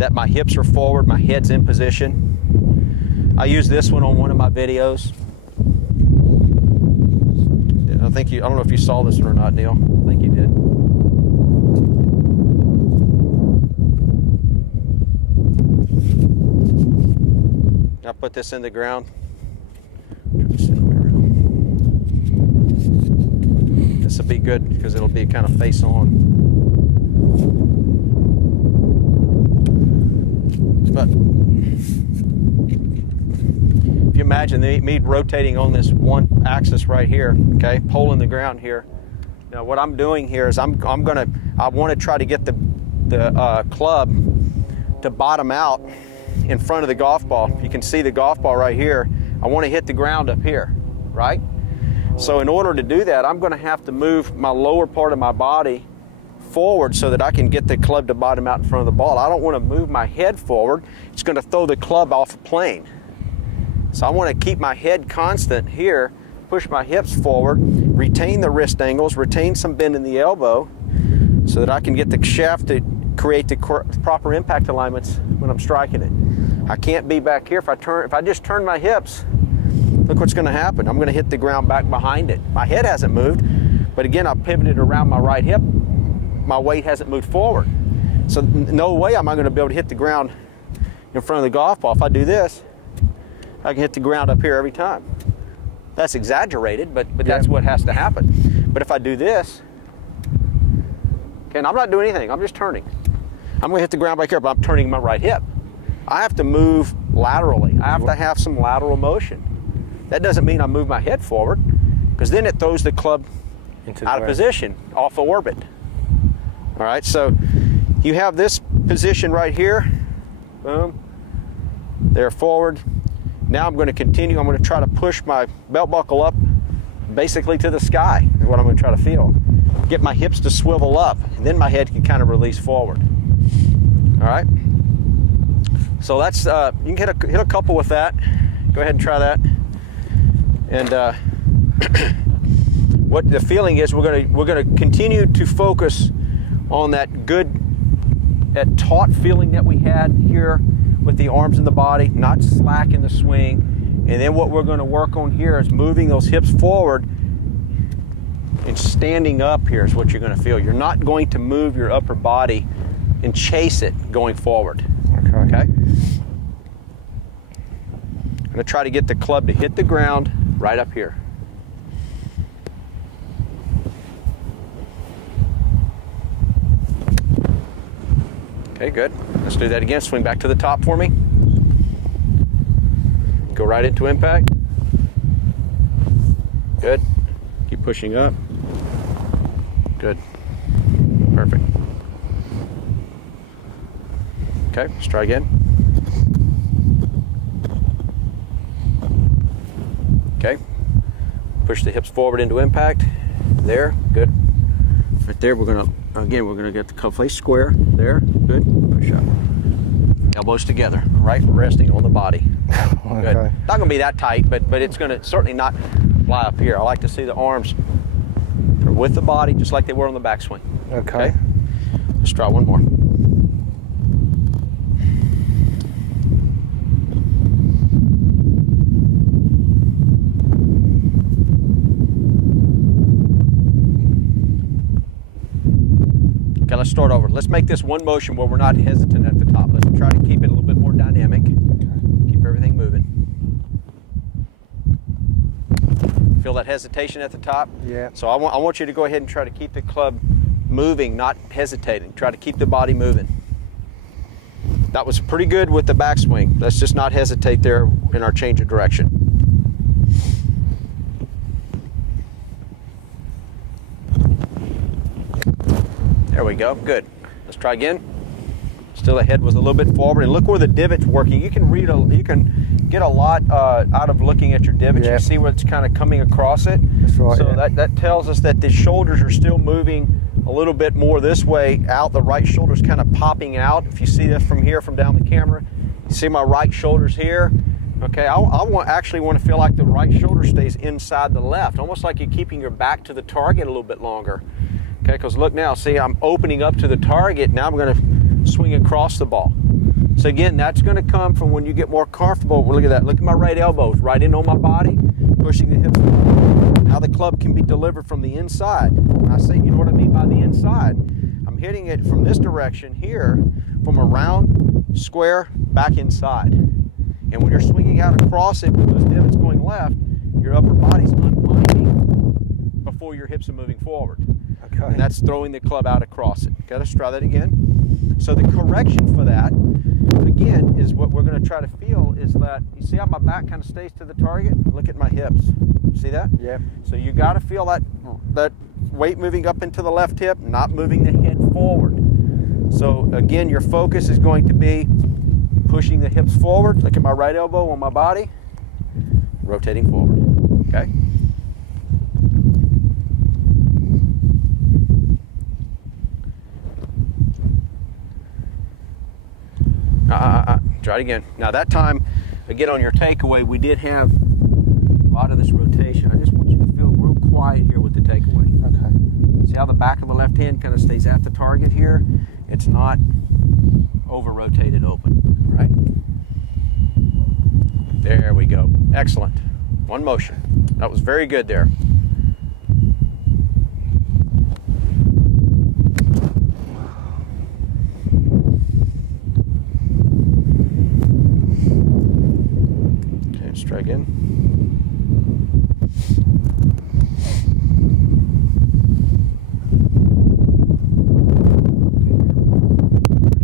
that my hips are forward, my head's in position. I used this one on one of my videos. I don't know if you saw this one or not, Neil. I think you did. I put this in the ground. This will be good because it'll be kind of face on. But if you imagine me rotating on this one axis right here, okay, pole in the ground here. Now what I'm doing here is I want to try to get the club to bottom out in front of the golf ball. You can see the golf ball right here. I want to hit the ground up here, right? So in order to do that, I'm going to have to move my lower part of my body forward so that I can get the club to bottom out in front of the ball. I don't want to move my head forward. It's going to throw the club off the plane. So I want to keep my head constant here, push my hips forward, retain the wrist angles, retain some bend in the elbow so that I can get the shaft to create the proper impact alignments when I'm striking it. I can't be back here. If I just turn my hips, look what's going to happen. I'm going to hit the ground back behind it. My head hasn't moved, but again, I've pivoted around my right hip. My weight hasn't moved forward. So no way am I going to be able to hit the ground in front of the golf ball. If I do this, I can hit the ground up here every time. That's exaggerated, but that's what has to happen. But if I do this, okay, and I'm not doing anything, I'm just turning. I'm going to hit the ground back here, but I'm turning my right hip. I have to move laterally. I have to have some lateral motion. That doesn't mean I move my head forward, because then it throws the club out of position, off the orbit. All right, so you have this position right here. Boom. There, forward. Now I'm going to continue. I'm going to try to push my belt buckle up basically to the sky is what I'm going to try to feel. Get my hips to swivel up, and then my head can kind of release forward. All right. So that's you can hit a couple with that. Go ahead and try that. And what the feeling is, we're going to continue to focus on that taut feeling that we had here with the arms and the body, not slack in the swing. And then what we're going to work on here is moving those hips forward and standing up here is what you're going to feel. You're not going to move your upper body and chase it going forward. Okay? I'm going to try to get the club to hit the ground right up here. Okay, good. Let's do that again. Swing back to the top for me. Go right into impact. Good. Keep pushing up. Good. Perfect. Okay, let's try again. Okay. Push the hips forward into impact. There. Good. Right there, we're going to get the cup face square. There. Good. Push up. Elbows together, right? Resting on the body. Okay. Good. Not going to be that tight, but it's going to certainly not fly up here. I like to see the arms with the body, just like they were on the backswing. Okay. Let's try one more. Okay, let's start over. Let's make this one motion where we're not hesitant at the top. Let's try to keep it a little bit more dynamic. Keep everything moving. Feel that hesitation at the top? Yeah. So I want you to go ahead and try to keep the club moving, not hesitating. Try to keep the body moving. That was pretty good with the backswing. Let's just not hesitate there in our change of direction. There we go. Good. Let's try again. Still the head was a little bit forward, and look where the divot's working. You can get a lot out of looking at your divot. You see what's kind of coming across it. That's right. So that tells us that the shoulders are still moving a little bit more this way out. The right shoulder's kind of popping out. If you see this from here, from down the camera, you see my right shoulder's here. Okay, I actually want to feel like the right shoulder stays inside the left, almost like you're keeping your back to the target a little bit longer. Okay, because look now, see, I'm opening up to the target. Now I'm going to swing across the ball. So again, that's going to come from when you get more comfortable. Well, look at that. Look at my right elbows right in on my body, pushing the hips forward. Now the club can be delivered from the inside. I say, you know what I mean by the inside? I'm hitting it from this direction here, from a round square back inside. And when you're swinging out across it with those divots going left, your upper body's unwinding before your hips are moving forward. Okay. And that's throwing the club out across it. Okay, let's try that again. So the correction for that, again, is what we're going to try to feel is that, you see how my back kind of stays to the target? Look at my hips. See that? Yeah. So you got to feel that weight moving up into the left hip, not moving the head forward. So again, your focus is going to be pushing the hips forward. Look at my right elbow on my body, rotating forward. Okay? Try it again. Now that time, again on your takeaway, we did have a lot of this rotation. I just want you to feel real quiet here with the takeaway. Okay. See how the back of the left hand kind of stays at the target here? It's not over-rotated open, right? There we go. Excellent. One motion. That was very good there. Let's try again.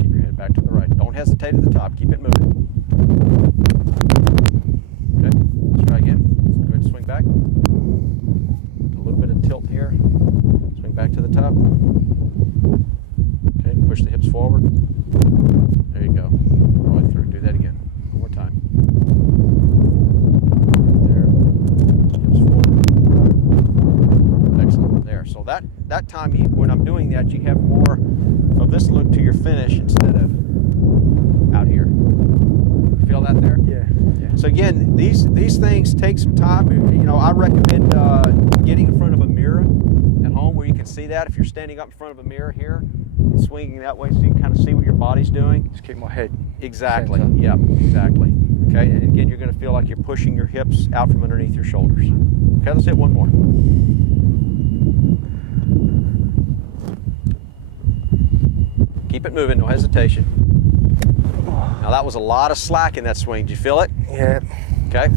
Keep your head back to the right. Don't hesitate at the top. Keep it moving. Okay, let's try again. Go ahead and swing back. A little bit of tilt here. Swing back to the top. Okay, push the hips forward. There you go. All the way through. Do that again. One more time. So that time, when I'm doing that, you have more of this look to your finish instead of out here. Feel that there? Yeah. Yeah. So again, these things take some time. You know, I recommend getting in front of a mirror at home where you can see that. If you're standing up in front of a mirror here and swinging that way, so you can kind of see what your body's doing. Just keep my head. Exactly. Yeah. Exactly. Okay. And again, you're going to feel like you're pushing your hips out from underneath your shoulders. Okay. Let's hit one more. Keep it moving, no hesitation. Now that was a lot of slack in that swing. Did you feel it? Yeah. Okay.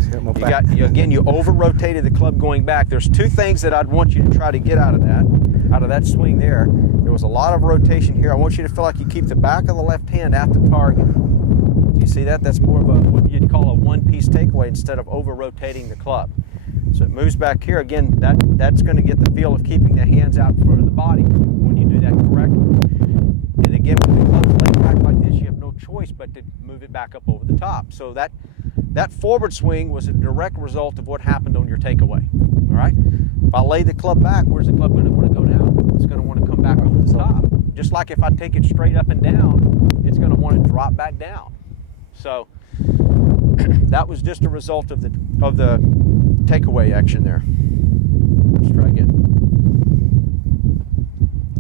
Again, you over-rotated the club going back. There's two things that I'd want you to try to get out of that swing there. There was a lot of rotation here. I want you to feel like you keep the back of the left hand at the target. Do you see that? That's more of what you'd call a one-piece takeaway instead of over-rotating the club. So it moves back here. Again, that's going to get the feel of keeping the hands out in front of the body when you do that correctly. And again, when the club's laid back like this, you have no choice but to move it back up over the top. So that forward swing was a direct result of what happened on your takeaway. All right? If I lay the club back, where's the club going to want to go down? It's going to want to come back over the top. Just like if I take it straight up and down, it's going to want to drop back down. So that was just a result of the takeaway action there. Let's try again.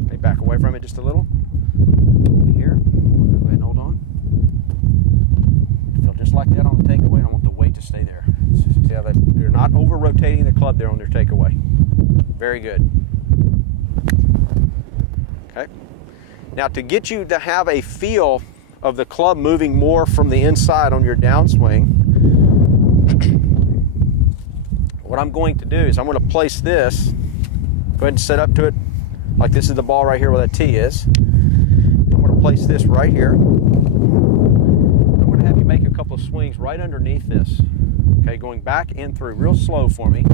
Okay, back away from it just a little. Here, go ahead and hold on. Feel just like that on the takeaway, and I want the weight to stay there. See how they're not over-rotating the club there on their takeaway. Very good. Okay. Now to get you to have a feel of the club moving more from the inside on your downswing, what I'm going to do is I'm going to place this, go ahead and set up to it like this is the ball right here where that tee is. I'm going to place this right here. I'm going to have you make a couple of swings right underneath this. Okay, going back and through real slow for me.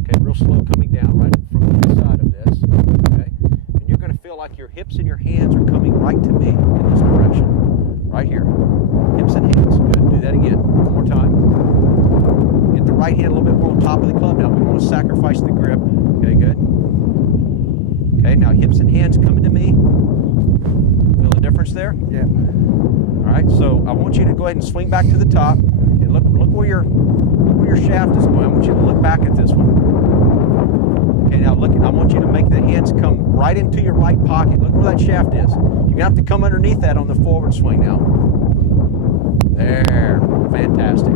Okay, real slow coming down right from the inside of this. Okay, and you're going to feel like your hips and your hands are coming right to me in this direction. Right here. Hips and hands. Good. Do that again. One more time. Get the right hand a little bit more on top of the club now. We don't want to sacrifice the grip. Okay, good. Okay, now hips and hands coming to me. Feel the difference there? Yeah. All right, so I want you to go ahead and swing back to the top. And look where your shaft is going. I want you to look back at this one. Okay, now look, I want you to make the hands come right into your right pocket. Look where that shaft is. You're gonna have to come underneath that on the forward swing now. There, fantastic.